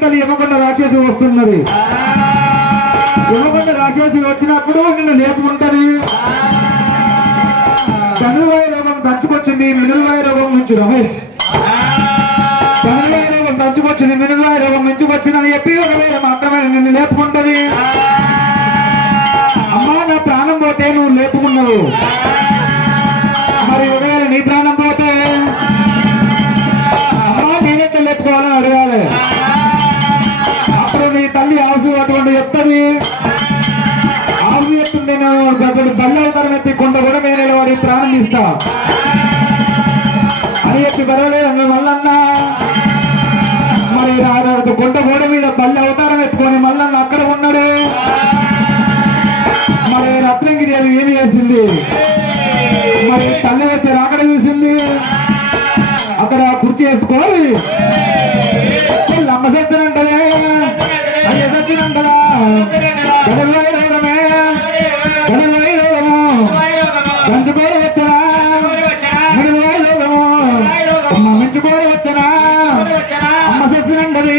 తల్లి యమకొండ రాక్షసి వస్తున్నది. యమకొండ రాక్షసి వచ్చినప్పుడు నిన్ను లేపుకుంటది. ధనుర్వాయ రోగం దంచుకొచ్చింది మినుల్వాయ రోగం నుంచి రమేష్. ధనుర్వాయ రోగం దంచుకొచ్చింది మినుల్వాయ రోగం మించుకొచ్చిందని చెప్పి ఒకవేళ మాత్రమే నిన్ను లేపుకుంటది. అమ్మా నా ప్రాణం పోతే నువ్వు లేపుకున్నావు, మరి ఒకవేళ నీ ప్రాణం పోతే అమ్మా నేనెట్లా లేపుకోవాలని అడగాలి. అప్పుడు నీ తల్లి ఆసు అటువంటి చెప్తుంది. ఆసు చెప్తుంది నేను బల్లి అవతారం ఎత్తి కొండ కూడా నేను వాడి ప్రాణం ఇస్తా అని చెప్పి పర్వాలేదు మల్లన్న. మరి కొండ గోడ మీద బల్లి అవతారం ఎత్తుకొని మల్లన్న అక్కడ ఉన్నాడు. మరి రత్నంగిరి అది ఏమి చేసింది, మరి తల్లి వచ్చి అక్కడ చూసింది. అక్కడ కుర్చీ వేసుకోవాలి అమ్మ సత్యనంటదే అయ్య సత్యనంటదా గంజుకోరు వచ్చనా అమ్మ మెంచుకోరు వచ్చనా అమ్మ సత్యనంటది.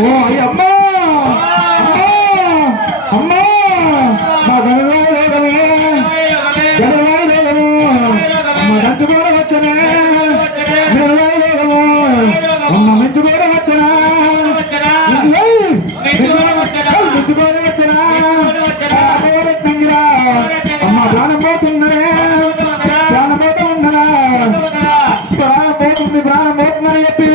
ఓ అయ్య అమ్మ అమ్మ మా గడవే అమ్మ గంజుకోరు వచ్చనే అమ్మ మెంచుకోరు వచ్చనా అమ్మ ప్రాణం పోతుందనే ప్రాణం పోతూ ఉన్నదా ప్రాణం పోతుంది ప్రాణం పోతుందని చెప్పి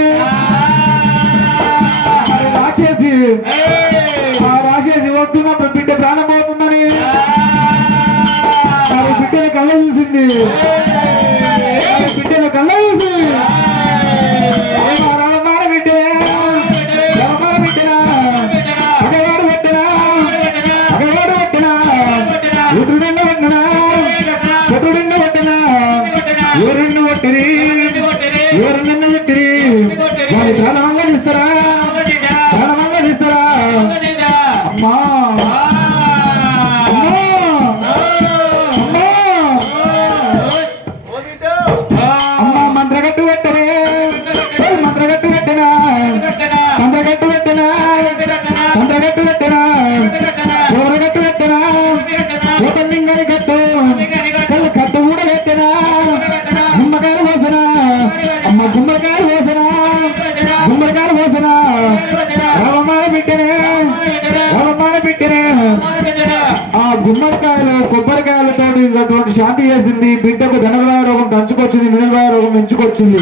రాసేసి వస్తున్నప్పుడు బిడ్డ ప్రాణం పోతుందని బిడ్డని కళ్ళ చూసింది. బిడ్డని కళ్ళ చూసి ఎవరెన్ను కొట్టిరి ఎవరెన్ను కొట్టిరి వారి ప్రాణంగా ఇస్తారా ప్రాణంగా ఇస్తారా అమ్మా అమ్మా మంత్రగట్టు పెట్టరే మంత్రగట్టు పెట్టినా మంత్రగట్టు పెట్టినా మంత్రగట్టు పెట్టినా ఎవరగట్టు పెట్టినా ఒకలింగని గట్టు కట్టు కూడా పెట్టినా గుమ్మకాయలు పోసనా అమ్మ గుమ్మడికాయలు పోసనా గుమ్మడికాయలు పోసనా రవమాన బిడ్డనే ఆ గుమ్మడికాయలు కొబ్బరికాయలతో అటువంటి శాంతి చేసింది. బిడ్డకు ధనుర్వాయ రోగం దంచుకొచ్చింది మినుల్వాయ రోగం ఎంచుకొచ్చింది.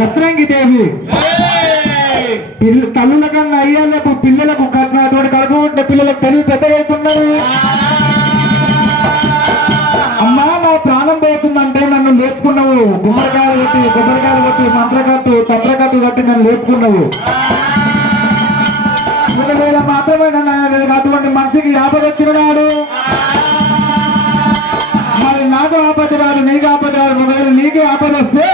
రత్నంగి దేవి తల్లుల కన్నా అయ్యాలకు పిల్లలకు కన్నా అటువంటి కడుపు ఉంటే పిల్లలకు తెలివి పెద్దగవుతున్నారు. అమ్మా నా ప్రాణం పోతుందంటే నన్ను లేపుకున్నావు. గుమ్మడికాయలు కొట్టి కొబ్బరికాయలు కొట్టి తంత్రకట్టు కట్టి నన్ను లేపుకున్నావు. ఒకవేళ మాత్రమే అటువంటి మనిషికి ఆపద వచ్చిన నాడు మరి నాకు ఆపద రాదు నీకు ఆపద రాదు. ఒకవేళ నీకే ఆపద వస్తే